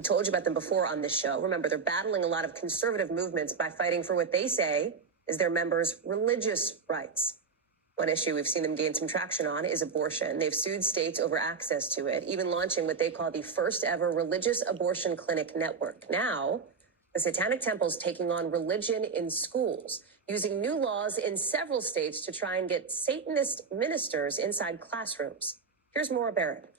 We told you about them before on this show. Remember, they're battling a lot of conservative movements by fighting for what they say is their members' religious rights. One issue we've seen them gain some traction on is abortion. They've sued states over access to it, even launching what they call the first ever religious abortion clinic network. Now, the Satanic Temple's taking on religion in schools, using new laws in several states to try and get Satanist ministers inside classrooms. Here's Maura Barrett.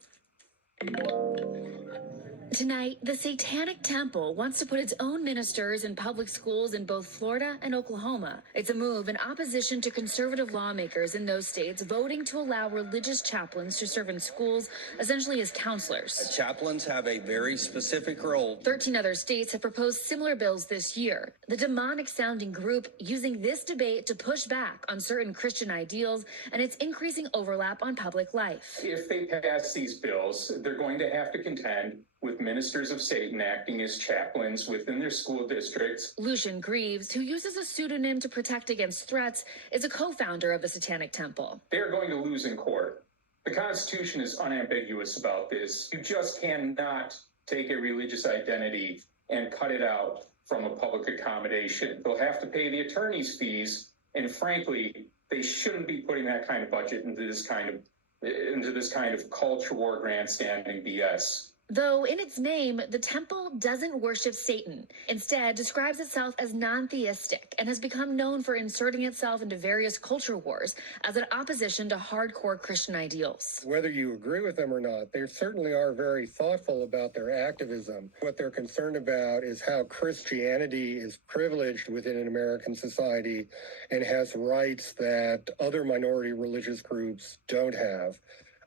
Tonight, the Satanic Temple wants to put its own ministers in public schools in both Florida and Oklahoma. It's a move in opposition to conservative lawmakers in those states voting to allow religious chaplains to serve in schools, essentially as counselors. Chaplains have a very specific role. 13 other states have proposed similar bills this year. The demonic-sounding group using this debate to push back on certain Christian ideals and its increasing overlap on public life. If they pass these bills, they're going to have to contend with ministers of Satan acting as chaplains within their school districts. Lucian Greaves, who uses a pseudonym to protect against threats, is a co-founder of the Satanic Temple. They're going to lose in court. The Constitution is unambiguous about this. You just cannot take a religious identity and cut it out from a public accommodation. They'll have to pay the attorney's fees, and frankly, they shouldn't be putting that kind of budget into this kind of culture war grandstanding BS. Though in its name, the temple doesn't worship Satan. Instead, describes itself as non-theistic and has become known for inserting itself into various culture wars as an opposition to hardcore Christian ideals. Whether you agree with them or not, they certainly are very thoughtful about their activism. What they're concerned about is how Christianity is privileged within an American society and has rights that other minority religious groups don't have.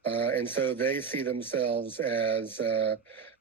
And so they see themselves as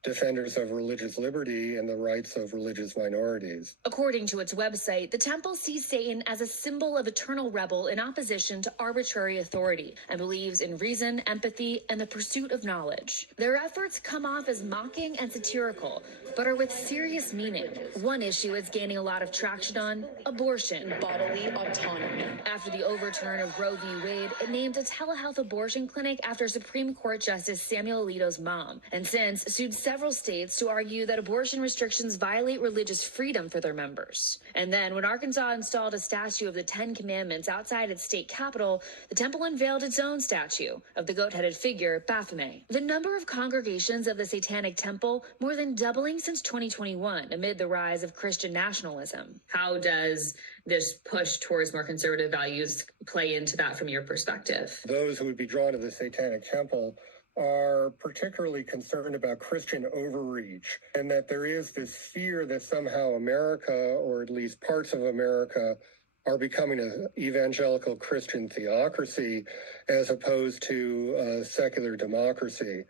defenders of religious liberty and the rights of religious minorities. According to its website, the temple sees Satan as a symbol of eternal rebel in opposition to arbitrary authority and believes in reason, empathy, and the pursuit of knowledge. Their efforts come off as mocking and satirical, but are with serious meaning. One issue it's gaining a lot of traction on: abortion. Bodily autonomy. After the overturn of Roe v. Wade, it named a telehealth abortion clinic after Supreme Court Justice Samuel Alito's mom, and since sued several states to argue that abortion restrictions violate religious freedom for their members. And then when Arkansas installed a statue of the Ten Commandments outside its state capitol, the temple unveiled its own statue of the goat-headed figure, Baphomet. The number of congregations of the Satanic Temple more than doubling since 2021 amid the rise of Christian nationalism. How does this push towards more conservative values play into that from your perspective? Those who would be drawn to the Satanic Temple are particularly concerned about Christian overreach, and that there is this fear that somehow America, or at least parts of America, are becoming an evangelical Christian theocracy as opposed to a secular democracy.